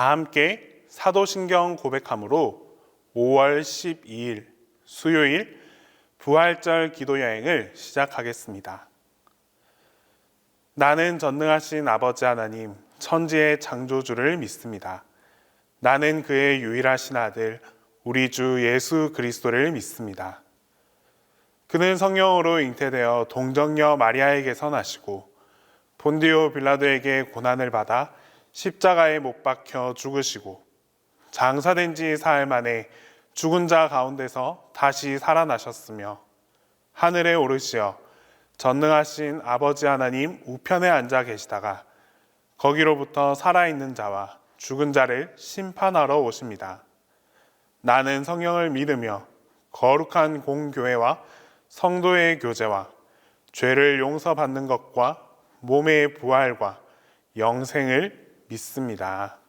다 함께 사도신경 고백함으로 5월 12일 수요일 부활절 기도여행을 시작하겠습니다. 나는 전능하신 아버지 하나님, 천지의 창조주를 믿습니다. 나는 그의 유일하신 아들, 우리 주 예수 그리스도를 믿습니다. 그는 성령으로 잉태되어 동정녀 마리아에게서 나시고 본디오 빌라도에게 고난을 받아 십자가에 못 박혀 죽으시고 장사된 지 사흘 만에 죽은 자 가운데서 다시 살아나셨으며 하늘에 오르시어 전능하신 아버지 하나님 우편에 앉아 계시다가 거기로부터 살아있는 자와 죽은 자를 심판하러 오십니다. 나는 성령을 믿으며 거룩한 공교회와 성도의 교제와 죄를 용서받는 것과 몸의 부활과 영생을 믿습니다.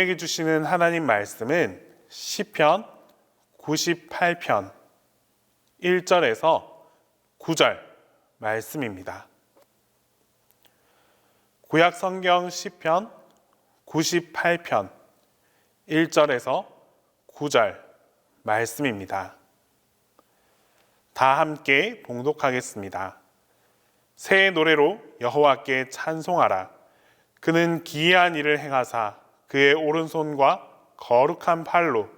우리에게 주시는 하나님 말씀은 시편 98편 1절에서 9절 말씀입니다. 구약 성경 시편 98편 1절에서 9절 말씀입니다. 다 함께 봉독하겠습니다. 새 노래로 여호와께 찬송하라. 그는 기이한 일을 행하사 그의 오른손과 거룩한 팔로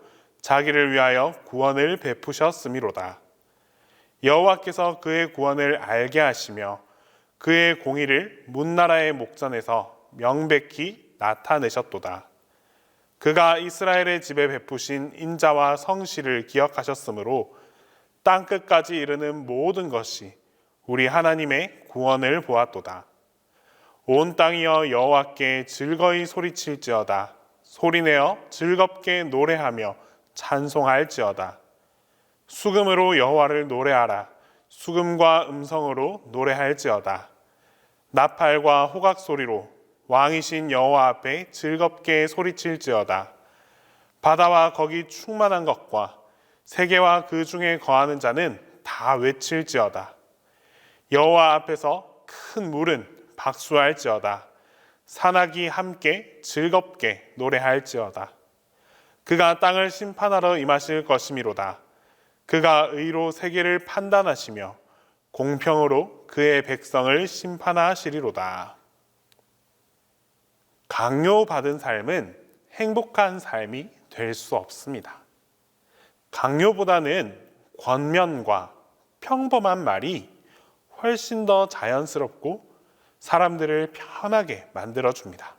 자기를 위하여 구원을 베푸셨음이로다. 여호와께서 그의 구원을 알게 하시며 그의 공의를 문나라의 목전에서 명백히 나타내셨도다. 그가 이스라엘의 집에 베푸신 인자와 성실을 기억하셨으므로 땅끝까지 이르는 모든 것이 우리 하나님의 구원을 보았도다. 온 땅이여 여호와께 즐거이 소리칠지어다. 소리내어 즐겁게 노래하며 찬송할지어다. 수금으로 여호와를 노래하라. 수금과 음성으로 노래할지어다. 나팔과 호각 소리로 왕이신 여호와 앞에 즐겁게 소리칠지어다. 바다와 거기 충만한 것과 세계와 그 중에 거하는 자는 다 외칠지어다. 여호와 앞에서 큰 물은 박수할지어다. 산악이 함께 즐겁게 노래할지어다. 그가 땅을 심판하러 임하실 것이미로다. 그가 의로 세계를 판단하시며 공평으로 그의 백성을 심판하시리로다. 강요받은 삶은 행복한 삶이 될 수 없습니다. 강요보다는 권면과 평범한 말이 훨씬 더 자연스럽고 사람들을 편하게 만들어줍니다.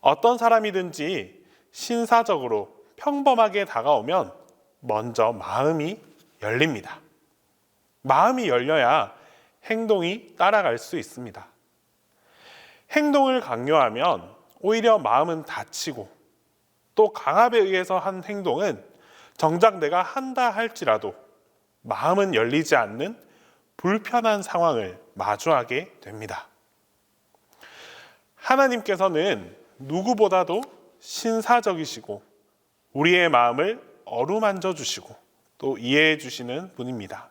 어떤 사람이든지 신사적으로 평범하게 다가오면 먼저 마음이 열립니다. 마음이 열려야 행동이 따라갈 수 있습니다. 행동을 강요하면 오히려 마음은 다치고 또 강압에 의해서 한 행동은 정작 내가 한다 할지라도 마음은 열리지 않는 불편한 상황을 마주하게 됩니다. 하나님께서는 누구보다도 신사적이시고 우리의 마음을 어루만져 주시고 또 이해해 주시는 분입니다.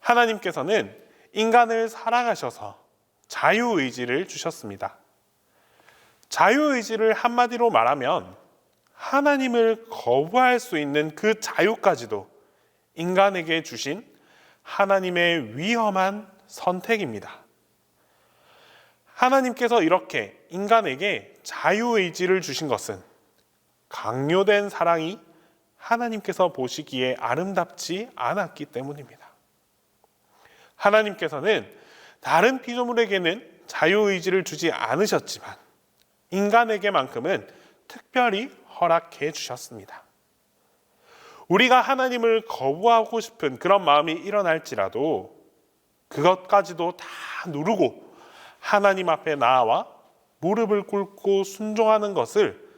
하나님께서는 인간을 사랑하셔서 자유의지를 주셨습니다. 자유의지를 한마디로 말하면 하나님을 거부할 수 있는 그 자유까지도 인간에게 주신 하나님의 위험한 선택입니다. 하나님께서 이렇게 인간에게 자유의지를 주신 것은 강요된 사랑이 하나님께서 보시기에 아름답지 않았기 때문입니다. 하나님께서는 다른 피조물에게는 자유의지를 주지 않으셨지만 인간에게만큼은 특별히 허락해 주셨습니다. 우리가 하나님을 거부하고 싶은 그런 마음이 일어날지라도 그것까지도 다 누르고 하나님 앞에 나아와 무릎을 꿇고 순종하는 것을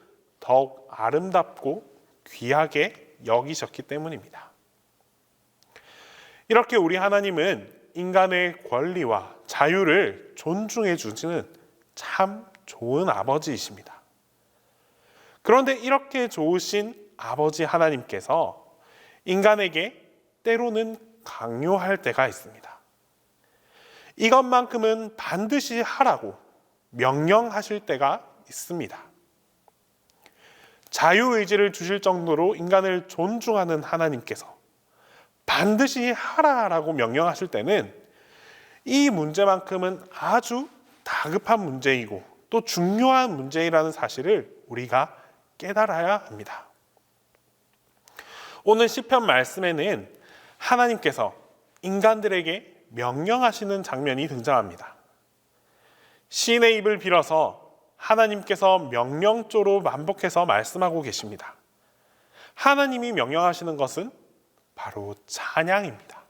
더욱 아름답고 귀하게 여기셨기 때문입니다. 이렇게 우리 하나님은 인간의 권리와 자유를 존중해 주시는 참 좋은 아버지이십니다. 그런데 이렇게 좋으신 아버지 하나님께서 인간에게 때로는 강요할 때가 있습니다. 이것만큼은 반드시 하라고 명령하실 때가 있습니다. 자유의지를 주실 정도로 인간을 존중하는 하나님께서 반드시 하라라고 명령하실 때는 이 문제만큼은 아주 다급한 문제이고 또 중요한 문제이라는 사실을 우리가 깨달아야 합니다. 오늘 시편 말씀에는 하나님께서 인간들에게 명령하시는 장면이 등장합니다. 시인의 입을 빌어서 하나님께서 명령조로 반복해서 말씀하고 계십니다. 하나님이 명령하시는 것은 바로 찬양입니다.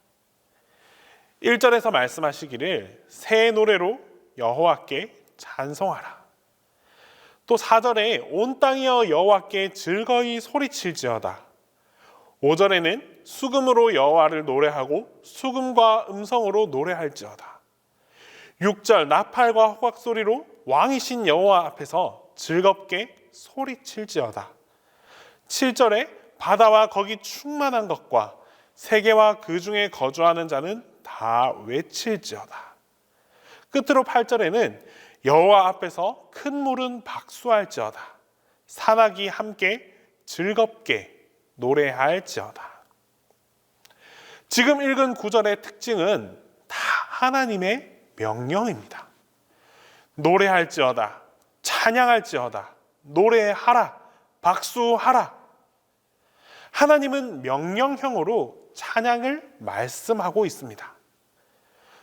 1절에서 말씀하시기를 새 노래로 여호와께 찬송하라. 또 4절에 온 땅이여 여호와께 즐거이 소리칠지어다. 5절에는 수금으로 여호와를 노래하고 수금과 음성으로 노래할지어다. 6절 나팔과 호각 소리로 왕이신 여호와 앞에서 즐겁게 소리칠지어다. 7절에 바다와 거기 충만한 것과 세계와 그 중에 거주하는 자는 다 외칠지어다. 끝으로 8절에는 여호와 앞에서 큰 물은 박수할지어다. 산악이 함께 즐겁게 노래할지어다. 지금 읽은 9절의 특징은 다 하나님의 명령입니다. 노래할지어다, 찬양할지어다, 노래하라, 박수하라. 하나님은 명령형으로 찬양을 말씀하고 있습니다.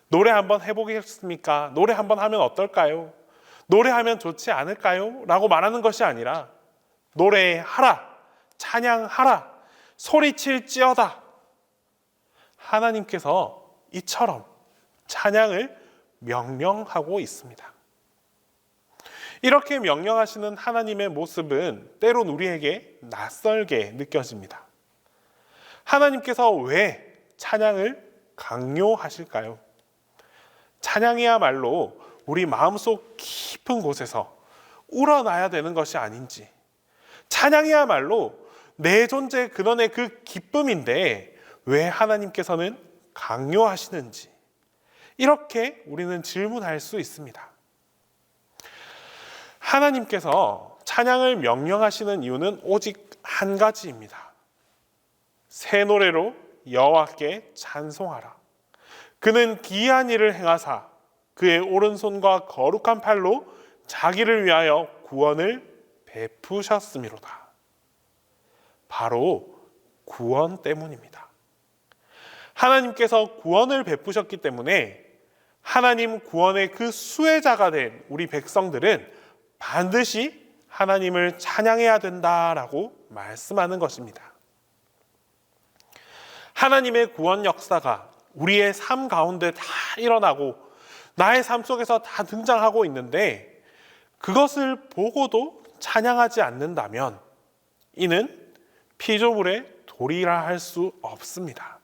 노래 한번 해보겠습니까? 노래 한번 하면 어떨까요? 노래하면 좋지 않을까요? 라고 말하는 것이 아니라 노래하라, 찬양하라, 소리칠지어다. 하나님께서 이처럼 찬양을 명령하고 있습니다. 이렇게 명령하시는 하나님의 모습은 때론 우리에게 낯설게 느껴집니다. 하나님께서 왜 찬양을 강요하실까요? 찬양이야말로 우리 마음속 깊은 곳에서 우러나야 되는 것이 아닌지, 찬양이야말로 내 존재 근원의 그 기쁨인데 왜 하나님께서는 강요하시는지, 이렇게 우리는 질문할 수 있습니다. 하나님께서 찬양을 명령하시는 이유는 오직 한 가지입니다. 새 노래로 여호와께 찬송하라. 그는 기이한 일을 행하사 그의 오른손과 거룩한 팔로 자기를 위하여 구원을 베푸셨음이로다. 바로 구원 때문입니다. 하나님께서 구원을 베푸셨기 때문에 하나님 구원의 그 수혜자가 된 우리 백성들은 반드시 하나님을 찬양해야 된다라고 말씀하는 것입니다. 하나님의 구원 역사가 우리의 삶 가운데 다 일어나고 나의 삶 속에서 다 등장하고 있는데 그것을 보고도 찬양하지 않는다면 이는 피조물의 도리라 할 수 없습니다.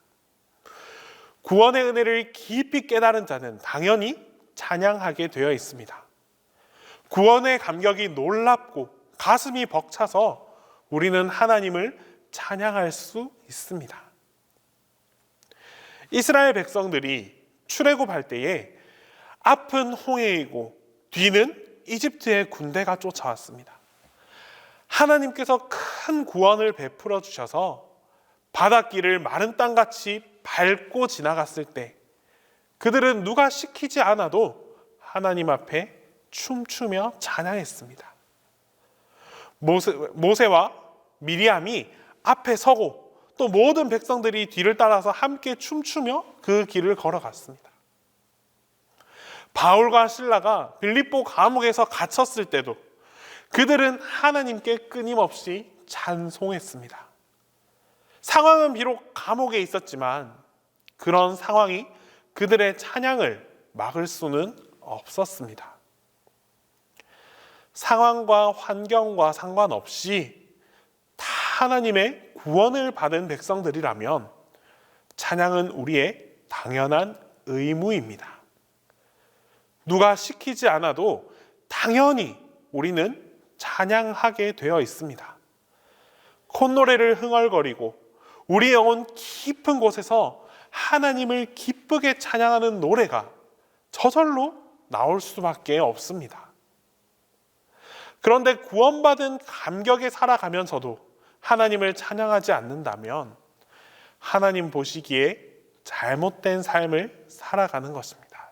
구원의 은혜를 깊이 깨달은 자는 당연히 찬양하게 되어 있습니다. 구원의 감격이 놀랍고 가슴이 벅차서 우리는 하나님을 찬양할 수 있습니다. 이스라엘 백성들이 출애굽할 때에 앞은 홍해이고 뒤는 이집트의 군대가 쫓아왔습니다. 하나님께서 큰 구원을 베풀어 주셔서 바닷길을 마른 땅같이 밟고 지나갔을 때 그들은 누가 시키지 않아도 하나님 앞에 춤추며 찬양했습니다. 모세와 미리암이 앞에 서고 또 모든 백성들이 뒤를 따라서 함께 춤추며 그 길을 걸어갔습니다. 바울과 실라가 빌립보 감옥에서 갇혔을 때도 그들은 하나님께 끊임없이 찬송했습니다. 상황은 비록 감옥에 있었지만 그런 상황이 그들의 찬양을 막을 수는 없었습니다. 상황과 환경과 상관없이 다 하나님의 구원을 받은 백성들이라면 찬양은 우리의 당연한 의무입니다. 누가 시키지 않아도 당연히 우리는 찬양하게 되어 있습니다. 콧노래를 흥얼거리고 우리 영혼 깊은 곳에서 하나님을 기쁘게 찬양하는 노래가 저절로 나올 수밖에 없습니다. 그런데 구원받은 감격에 살아가면서도 하나님을 찬양하지 않는다면 하나님 보시기에 잘못된 삶을 살아가는 것입니다.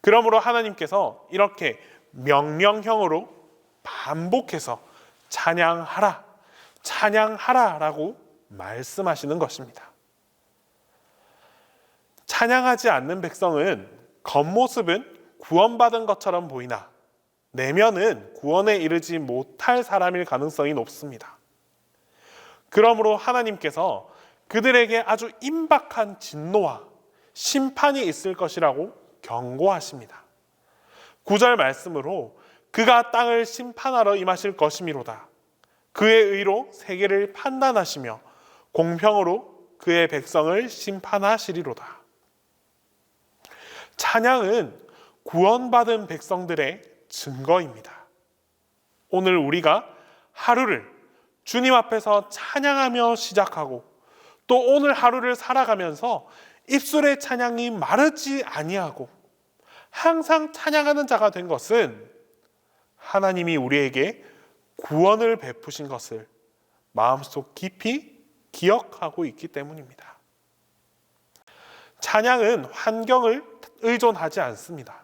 그러므로 하나님께서 이렇게 명령형으로 반복해서 찬양하라, 찬양하라 라고 말씀하시는 것입니다. 찬양하지 않는 백성은 겉모습은 구원받은 것처럼 보이나 내면은 구원에 이르지 못할 사람일 가능성이 높습니다. 그러므로 하나님께서 그들에게 아주 임박한 진노와 심판이 있을 것이라고 경고하십니다. 9절 말씀으로 그가 땅을 심판하러 임하실 것이미로다. 그의 의로 세계를 판단하시며 공평으로 그의 백성을 심판하시리로다. 찬양은 구원받은 백성들의 증거입니다. 오늘 우리가 하루를 주님 앞에서 찬양하며 시작하고 또 오늘 하루를 살아가면서 입술의 찬양이 마르지 아니하고 항상 찬양하는 자가 된 것은 하나님이 우리에게 구원을 베푸신 것을 마음속 깊이 기억하고 있기 때문입니다. 찬양은 환경을 의존하지 않습니다.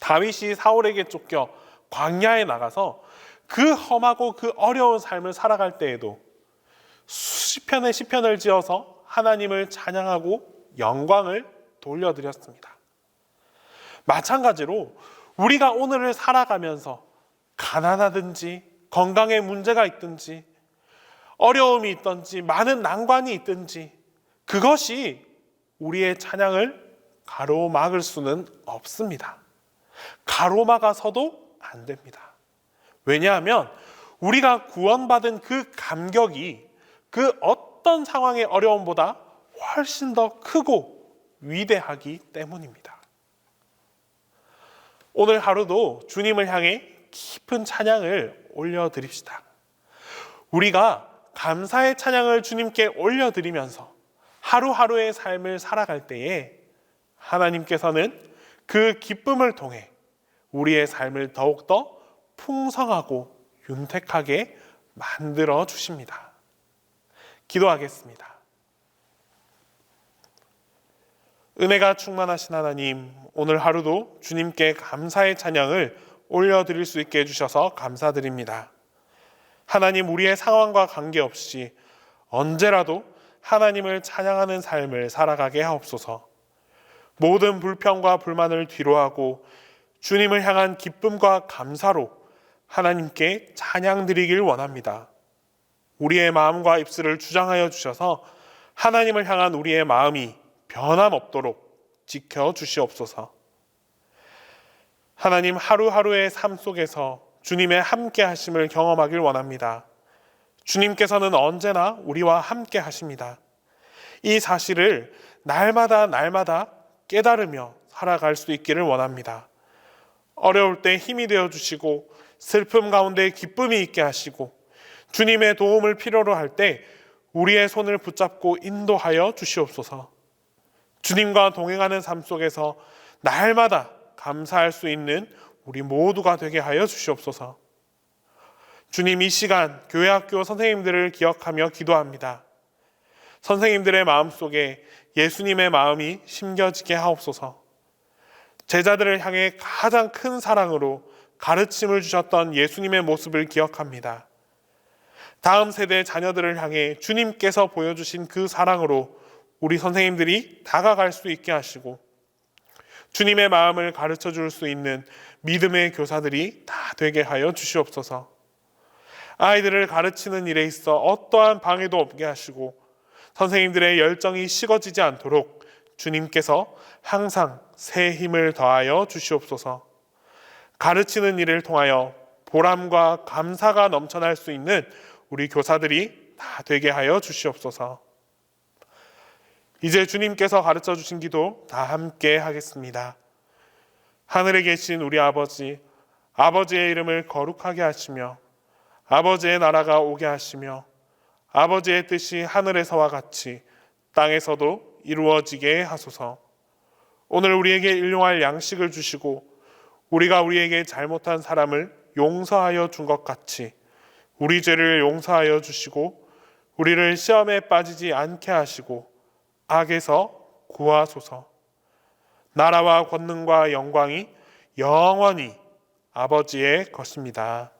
다윗이 사울에게 쫓겨 광야에 나가서 그 험하고 그 어려운 삶을 살아갈 때에도 수십 편의 시편을 지어서 하나님을 찬양하고 영광을 돌려드렸습니다. 마찬가지로 우리가 오늘을 살아가면서 가난하든지 건강에 문제가 있든지 어려움이 있든지 많은 난관이 있든지 그것이 우리의 찬양을 가로막을 수는 없습니다. 가로막아서도 안 됩니다. 왜냐하면 우리가 구원받은 그 감격이 그 어떤 상황의 어려움보다 훨씬 더 크고 위대하기 때문입니다. 오늘 하루도 주님을 향해 깊은 찬양을 올려드립시다. 우리가 감사의 찬양을 주님께 올려드리면서 하루하루의 삶을 살아갈 때에 하나님께서는 그 기쁨을 통해 우리의 삶을 더욱더 풍성하고 윤택하게 만들어 주십니다. 기도하겠습니다. 은혜가 충만하신 하나님, 오늘 하루도 주님께 감사의 찬양을 올려드릴 수 있게 해주셔서 감사드립니다. 하나님, 우리의 상황과 관계없이 언제라도 하나님을 찬양하는 삶을 살아가게 하옵소서. 모든 불평과 불만을 뒤로하고 주님을 향한 기쁨과 감사로 하나님께 찬양 드리길 원합니다. 우리의 마음과 입술을 주장하여 주셔서 하나님을 향한 우리의 마음이 변함없도록 지켜주시옵소서. 하나님, 하루하루의 삶 속에서 주님의 함께 하심을 경험하길 원합니다. 주님께서는 언제나 우리와 함께 하십니다. 이 사실을 날마다 깨달으며 살아갈 수 있기를 원합니다. 어려울 때 힘이 되어주시고 슬픔 가운데 기쁨이 있게 하시고 주님의 도움을 필요로 할 때 우리의 손을 붙잡고 인도하여 주시옵소서. 주님과 동행하는 삶 속에서 날마다 감사할 수 있는 우리 모두가 되게 하여 주시옵소서. 주님, 이 시간 교회 학교 선생님들을 기억하며 기도합니다. 선생님들의 마음속에 예수님의 마음이 심겨지게 하옵소서. 제자들을 향해 가장 큰 사랑으로 가르침을 주셨던 예수님의 모습을 기억합니다. 다음 세대 자녀들을 향해 주님께서 보여주신 그 사랑으로 우리 선생님들이 다가갈 수 있게 하시고 주님의 마음을 가르쳐 줄 수 있는 믿음의 교사들이 다 되게 하여 주시옵소서. 아이들을 가르치는 일에 있어 어떠한 방해도 없게 하시고 선생님들의 열정이 식어지지 않도록 주님께서 항상 새 힘을 더하여 주시옵소서. 가르치는 일을 통하여 보람과 감사가 넘쳐날 수 있는 우리 교사들이 다 되게 하여 주시옵소서. 이제 주님께서 가르쳐 주신 기도 다 함께 하겠습니다. 하늘에 계신 우리 아버지, 아버지의 이름을 거룩하게 하시며 아버지의 나라가 오게 하시며 아버지의 뜻이 하늘에서와 같이 땅에서도 이루어지게 하소서. 오늘 우리에게 일용할 양식을 주시고 우리가 우리에게 잘못한 사람을 용서하여 준 것 같이 우리 죄를 용서하여 주시고 우리를 시험에 빠지지 않게 하시고 악에서 구하소서. 나라와 권능과 영광이 영원히 아버지의 것입니다.